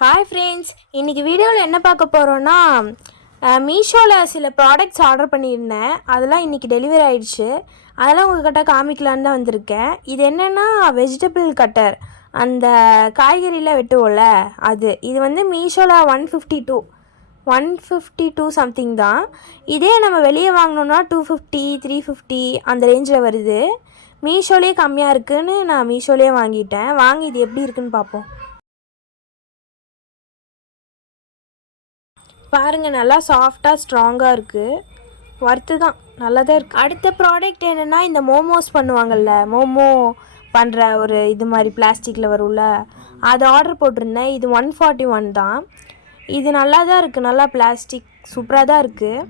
Hi friends, இன்றைக்கி வீடியோவில் என்ன பார்க்க போகிறோன்னா மீஷோவில் சில ப்ராடக்ட்ஸ் ஆர்டர் பண்ணியிருந்தேன். அதெல்லாம் இன்றைக்கி டெலிவரி ஆகிடுச்சு. அதெல்லாம் உங்கள்கிட்ட காமிக்கலான்னு தான் வந்திருக்கேன். இது என்னென்னா வெஜிடபிள் கட்டர், அந்த காய்கறியில் வெட்டுவோம்ல இது வந்து மீஷோவில் 152 சம்திங் தான். இதே நம்ம வெளியே வாங்கினோன்னா 250 350 அந்த ரேஞ்சில் வருது. மீஷோலேயே கம்மியாக இருக்குதுன்னு நான் மீஷோலேயே வாங்கிட்டேன். வாங்கி இது எப்படி இருக்குதுன்னு பார்ப்போம். பாருங்கள், நல்லா சாஃப்டாக ஸ்ட்ராங்காக இருக்குது. ஒர்த்து தான், நல்லா தான் இருக்குது. அடுத்த ப்ராடக்ட் என்னென்னா, இந்த மோமோஸ் பண்ணுவாங்கள்ல, மோமோ பண்ணுற ஒரு இது மாதிரி பிளாஸ்டிக்கில் வரும்ல, அது ஆர்டர் போட்டிருந்தேன். இது 141 தான். இது நல்லா தான் இருக்குது, நல்லா பிளாஸ்டிக் சூப்பராக தான் இருக்குது.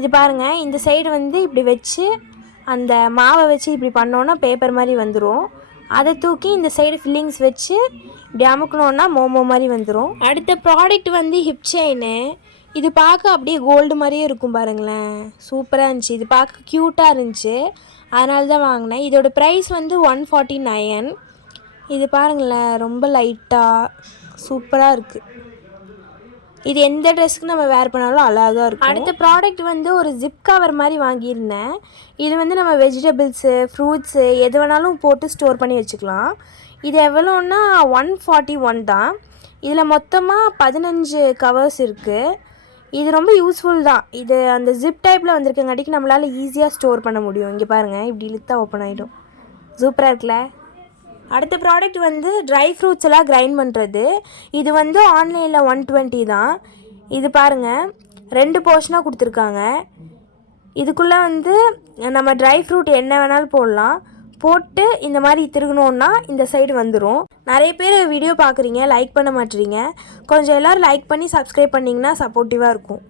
இது பாருங்கள், இந்த சைடு வந்து இப்படி வச்சு அந்த மாவை வச்சு இப்படி பண்ணோன்னா பேப்பர் மாதிரி வந்துடும். அதை தூக்கி இந்த சைடு ஃபில்லிங்ஸ் வச்சு இப்படி அமுக்கணுன்னா மோமோ மாதிரி வந்துடும். அடுத்த ப்ராடக்ட் வந்து ஹிப் செயினு. இது பார்க்க அப்படியே கோல்டு மாதிரியே இருக்கும் பாருங்களேன், சூப்பராக இருந்துச்சு. இது பார்க்க க்யூட்டாக இருந்துச்சு, அதனால தான் வாங்கினேன். இதோட ப்ரைஸ் வந்து 149. இது பாருங்களேன், ரொம்ப லைட்டாக சூப்பராக இருக்குது. இது எந்த ட்ரெஸ்ஸுக்கு நம்ம வேர் பண்ணாலும் அழகாக இருக்கும். அடுத்த ப்ராடக்ட் வந்து ஒரு ஜிப் கவர் மாதிரி வாங்கியிருந்தேன். இது வந்து நம்ம வெஜிடபிள்ஸு, ஃப்ரூட்ஸு எது வேணாலும் போட்டு ஸ்டோர் பண்ணி வச்சுக்கலாம். இது எவ்வளோன்னா 141 தான். இதில் மொத்தமாக 15 கவர்ஸ் இருக்குது. இது ரொம்ப யூஸ்ஃபுல் தான். இது அந்த ஜிப் டைப்பில் வந்திருக்கங்காட்டிக்கு நம்மளால் ஈஸியாக ஸ்டோர் பண்ண முடியும். இங்கே பாருங்கள், இப்படி இழுத்தா ஓப்பன் ஆகிடும். சூப்பராக இருக்குல்ல. அடுத்த ப்ராடக்ட் வந்து ட்ரை ஃப்ரூட்ஸ் எல்லாம் கிரைண்ட் பண்ணுறது. இது வந்து ஆன்லைனில் 120 தான். இது பாருங்கள், 2 போர்ஷனாக கொடுத்துருக்காங்க. இதுக்குள்ளே வந்து நம்ம ட்ரை ஃப்ரூட் என்ன வேணாலும் போடலாம். போட்டு இந்த மாதிரி திருகணுன்னா இந்த சைடு வந்துடும். நிறைய பேர் வீடியோ பார்க்குறீங்க, லைக் பண்ண மாட்டேறீங்க. கொஞ்சம் எல்லோரும் லைக் பண்ணி சப்ஸ்கிரைப் பண்ணிங்கன்னா சப்போர்ட்டிவாக இருக்கும்.